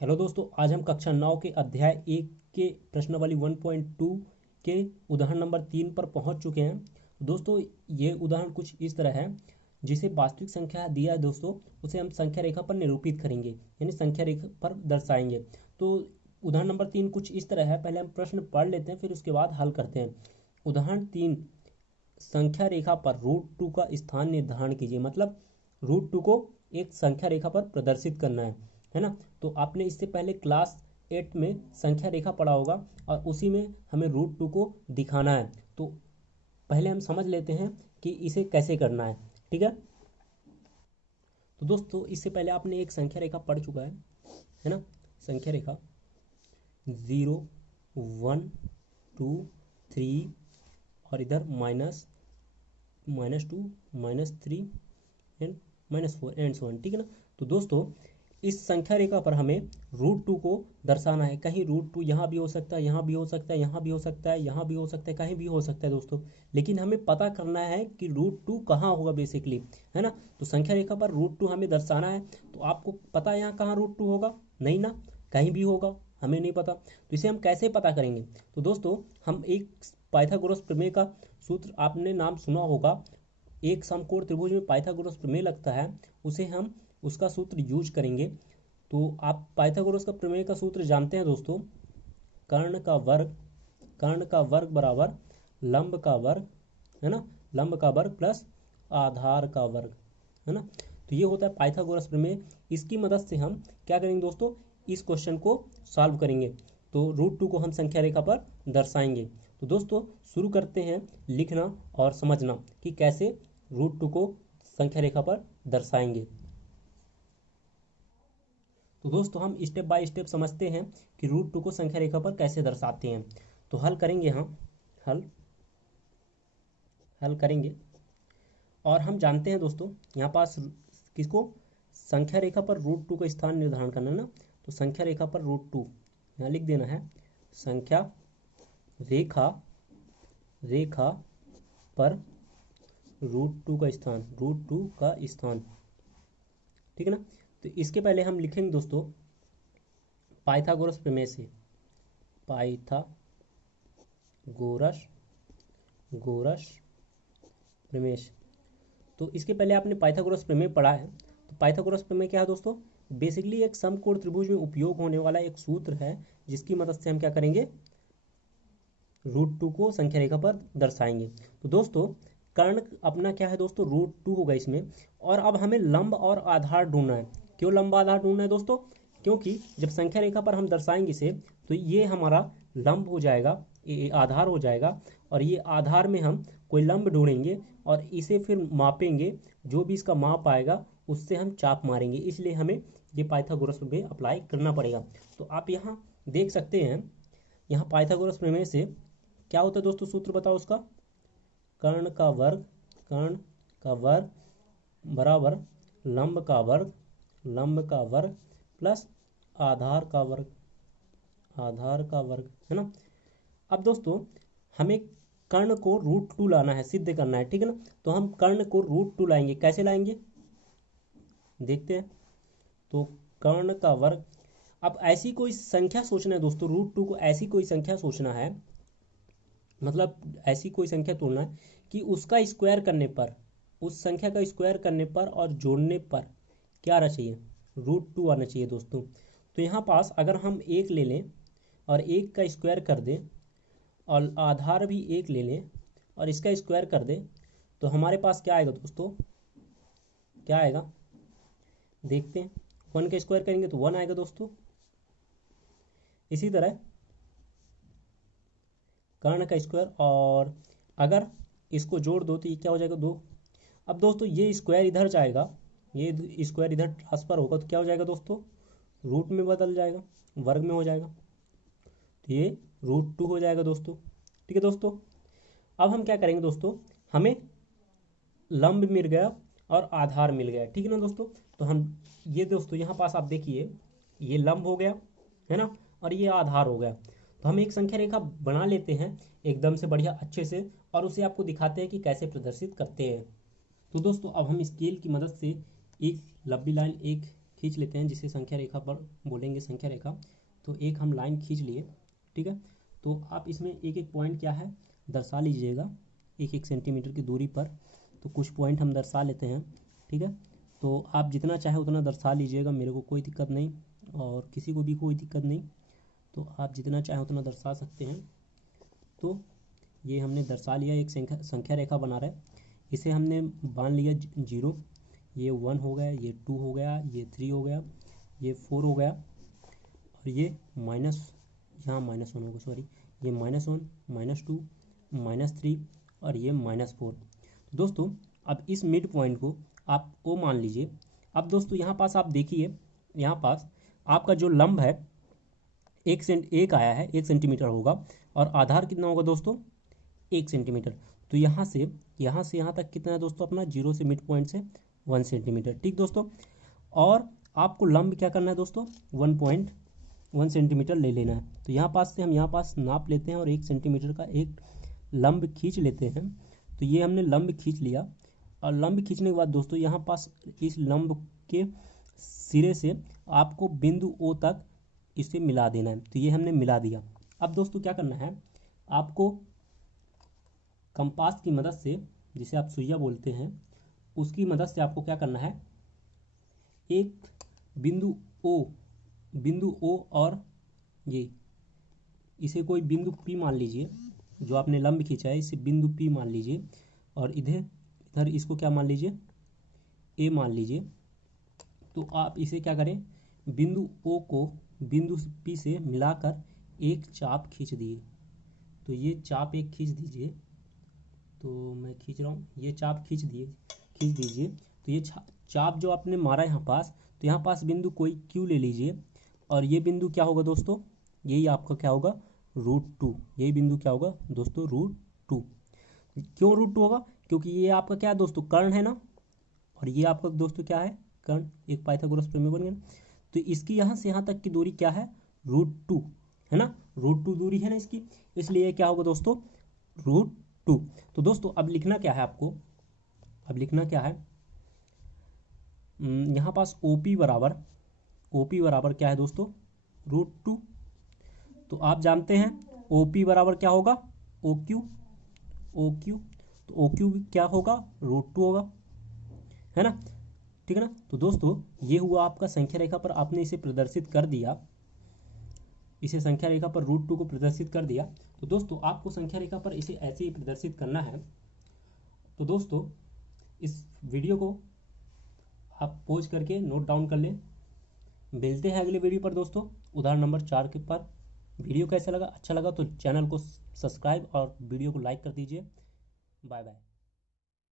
Hello दोस्तों, आज हम कक्षा 9 के अध्याय 1 के प्रश्नावली 1.2 के उदाहरण नंबर 3 पर पहुंच चुके हैं। दोस्तों, ये उदाहरण कुछ इस तरह है। जिसे वास्तविक संख्या दिया है दोस्तों, उसे हम संख्या रेखा पर निरूपित करेंगे, यानी संख्या रेखा पर दर्शाएंगे। तो उदाहरण नंबर 3 कुछ इस तरह है। पहले हम प्रश्न पढ़ लेते हैं, फिर उसके बाद हल करते हैं। उदाहरण 3, संख्या रेखा पर √2 का स्थान निर्धारण कीजिए। मतलब √2 को एक संख्या रेखा पर प्रदर्शित करना है ना। तो आपने इससे पहले क्लास 8 में संख्या रेखा पढ़ा होगा और उसी में हमें √2 को दिखाना है। तो पहले हम समझ लेते हैं कि इसे कैसे करना है। ठीक है। तो दोस्तों, इससे पहले आपने एक संख्या रेखा पढ़ चुका है ना। संख्या रेखा 0 1 2 3 और इधर -2 -3 एंड -4 एंड सो ऑन। ठीक है ना। तो दोस्तों, इस संख्या रेखा पर हमें √2 को दर्शाना है। कहीं √2 यहाँ भी हो सकता है, यहाँ भी हो सकता है, यहाँ भी हो सकता है, यहाँ भी हो सकता है, कहीं भी हो सकता है दोस्तों। लेकिन हमें पता करना है कि √2 कहाँ होगा बेसिकली, है ना। तो संख्या रेखा पर √2 हमें दर्शाना है। तो आपको पता है यहाँ कहाँ √2 होगा? नहीं ना, कहीं भी होगा, हमें नहीं पता। तो इसे हम कैसे पता करेंगे? तो दोस्तों, हम एक पाइथागोरस प्रमेय का सूत्र आपने नाम सुना होगा। एक समकोण त्रिभुज में पाइथागोरस प्रमेय लगता है, उसे हम उसका सूत्र यूज करेंगे। तो आप पाइथागोरस का प्रमेय का सूत्र जानते हैं दोस्तों। कर्ण का वर्ग बराबर लंब का वर्ग, है ना। लंब का वर्ग प्लस आधार का वर्ग, है ना। तो ये होता है पाइथागोरस प्रमेय। इसकी मदद से हम क्या करेंगे दोस्तों, इस क्वेश्चन को सॉल्व करेंगे। तो √2 को हम संख्या रेखा पर दर्शाएंगे। तो दोस्तों, शुरू करते हैं लिखना और समझना कि कैसे √2 को संख्या रेखा पर दर्शाएंगे। तो दोस्तों, हम स्टेप बाय स्टेप समझते हैं कि √2 को संख्या रेखा पर कैसे दर्शाते हैं। तो हल करेंगे हम, हल हल करेंगे। और हम जानते हैं दोस्तों, यहाँ पास किसको, संख्या रेखा पर √2 का स्थान निर्धारण करना है ना। तो संख्या रेखा पर √2 यहाँ लिख देना है। संख्या रेखा रेखा पर √2 का स्थान, √2 का स्थान। ठीक है ना। तो इसके पहले हम लिखेंगे दोस्तों पाइथागोरस प्रमेय से, पाइथागोरस गोरस प्रमेय। तो इसके पहले आपने पाइथागोरस प्रमेय पढ़ा है। तो पाइथागोरस प्रमेय क्या है दोस्तों? बेसिकली एक समकोण त्रिभुज में उपयोग होने वाला एक सूत्र है, जिसकी मदद से हम क्या करेंगे, √2 को संख्या रेखा पर दर्शाएंगे। तो दोस्तों, कर्ण अपना क्या है दोस्तों, √2 होगा इसमें। और अब हमें लंब और आधार ढूंढना है। क्यों लंब आधार ढूंढना है दोस्तों? क्योंकि जब संख्या रेखा पर हम दर्शाएंगे इसे, तो ये हमारा लंब हो जाएगा, ये आधार हो जाएगा। और ये आधार में हम कोई लंब ढूंढेंगे और इसे फिर मापेंगे। जो भी इसका माप आएगा उससे हम चाप मारेंगे। इसलिए हमें ये पाइथागोरस प्रमेय अप्लाई करना पड़ेगा। तो आप यहाँ देख सकते हैं, यहाँ पाइथागोरस प्रमेय से क्या होता है दोस्तों, सूत्र बताओ उसका। कर्ण का वर्ग बराबर लंब का वर्ग प्लस आधार का वर्ग, है ना। अब दोस्तों, हमें कर्ण को √2 लाना है, सिद्ध करना है। ठीक है ना। तो हम कर्ण को √2 लाएंगे। कैसे लाएंगे देखते हैं। तो कर्ण का वर्ग, अब ऐसी कोई संख्या सोचना है दोस्तों, √2 को ऐसी कोई संख्या सोचना है, मतलब ऐसी कोई संख्या तोड़ना है कि उसका स्क्वायर करने पर, उस संख्या का स्क्वायर करने पर और जोड़ने पर क्या आना चाहिए, √2 आना चाहिए दोस्तों। तो यहाँ पास अगर हम एक ले लें और एक का स्क्वायर कर दें और आधार भी एक ले लें और इसका स्क्वायर कर दें, तो हमारे पास क्या आएगा दोस्तों, क्या आएगा देखते हैं। 1 का स्क्वायर करेंगे तो 1 आएगा दोस्तों। इसी तरह कर्ण का स्क्वायर, और अगर इसको जोड़ दो तो ये क्या हो जाएगा, 2। अब दोस्तों, ये स्क्वायर इधर जाएगा, ये स्क्वायर इधर ट्रांसफर होगा तो क्या हो जाएगा दोस्तों, रूट में बदल जाएगा, वर्ग में हो जाएगा। तो ये √2 हो जाएगा दोस्तों। ठीक है दोस्तों। अब हम क्या करेंगे दोस्तों, हमें लंब मिल गया और आधार मिल गया। ठीक है ना दोस्तों। तो हम ये दोस्तों यहाँ पास आप देखिए, ये लंब हो गया, है ना, और ये आधार हो गया। तो हम एक संख्या रेखा बना लेते हैं एकदम से बढ़िया अच्छे से, और उसे आपको दिखाते हैं कि कैसे प्रदर्शित करते हैं। तो दोस्तों, अब हम स्केल की मदद से एक लंबी लाइन एक खींच लेते हैं, जिसे संख्या रेखा पर बोलेंगे संख्या रेखा। तो एक हम लाइन खींच लिए, ठीक है। तो आप इसमें एक एक पॉइंट क्या है दर्शा लीजिएगा, एक एक सेंटीमीटर की दूरी पर। तो कुछ पॉइंट हम दर्शा लेते हैं, ठीक है। तो आप जितना चाहे उतना दर्शा लीजिएगा, मेरे को कोई दिक्कत नहीं और किसी को भी कोई दिक्कत नहीं। तो आप जितना चाहे उतना दर्शा सकते हैं। तो ये हमने दर्शा लिया, एक संख्या रेखा बना रहा है। इसे हमने बांध लिया 0, ये 1 हो गया, ये 2 हो गया, ये 3 हो गया, ये 4 हो गया, और ये माइनस, यहाँ -1 होगा, सॉरी, ये -1, -2, -3 और ये -4। दोस्तों अब इस मिड पॉइंट को आप O मान लीजिए। अब दोस्तों यहाँ पास आप देखिए, यहाँ पास आपका जो लंब है एक आया है, 1 सेंटीमीटर होगा, और आधार कितना होगा दोस्तों 1 सेंटीमीटर। तो यहाँ से यहाँ तक कितना है दोस्तों अपना, 0 से मिड पॉइंट से 1 सेंटीमीटर, ठीक दोस्तों। और आपको लंब क्या करना है दोस्तों 1.1 सेंटीमीटर ले लेना है। तो यहाँ पास से हम यहाँ पास नाप लेते हैं और 1 सेंटीमीटर का एक लंब खींच लेते हैं। तो ये हमने लंब खींच लिया, और लंब खींचने के बाद दोस्तों यहाँ पास इस लंब के सिरे से आपको बिंदु O तक इसे मिला देना है। तो ये हमने मिला दिया। अब दोस्तों क्या करना है, आपको कंपास की मदद से, जिसे आप सुइया बोलते हैं, उसकी मदद से आपको क्या करना है, एक बिंदु O और ये इसे कोई बिंदु P मान लीजिए, जो आपने लंब खींचा है इसे बिंदु P मान लीजिए, और इधर इसको क्या मान लीजिए A मान लीजिए। तो आप इसे क्या करें, बिंदु O को बिंदु P से मिलाकर एक चाप खींच दिए। तो ये चाप एक खींच दीजिए, तो मैं खींच रहा हूँ, ये चाप खींच दीजिए। तो ये चाप जो आपने मारा यहाँ पास, तो यहाँ पास बिंदु कोई Q ले लीजिए, और ये बिंदु क्या होगा दोस्तों, यही आपका क्या होगा √2। यही बिंदु क्या होगा दोस्तों √2। क्यों √2 होगा, क्योंकि ये आपका क्या है दोस्तों कर्ण है ना, और ये आपका दोस्तों क्या है कर्ण, एक पाइथागोरस प्रमेय बन गया। तो इसकी यहाँ से यहाँ तक की दूरी क्या है √2 है ना, √2 दूरी है ना इसकी, इसलिए क्या होगा दोस्तों √2। तो दोस्तों अब लिखना क्या है आपको, अब लिखना क्या है, यहाँ पास OP बराबर क्या है दोस्तों √2। तो आप जानते हैं OP बराबर क्या होगा OQ। तो OQ क्या होगा √2 होगा, है ना, ठीक है ना। तो दोस्तों ये हुआ आपका संख्या रेखा पर, आपने इसे प्रदर्शित कर दिया, इसे संख्या रेखा पर √2 को प्रदर्शित कर दिया। तो दोस्तों आपको संख्या रेखा पर इसे ऐसे ही प्रदर्शित करना है। तो दोस्तों इस वीडियो को आप पॉज करके नोट डाउन कर लें। मिलते हैं अगले वीडियो पर दोस्तों, उदाहरण नंबर 4 के पर। वीडियो कैसा लगा, अच्छा लगा तो चैनल को सब्सक्राइब और वीडियो को लाइक कर दीजिए। Bye bye.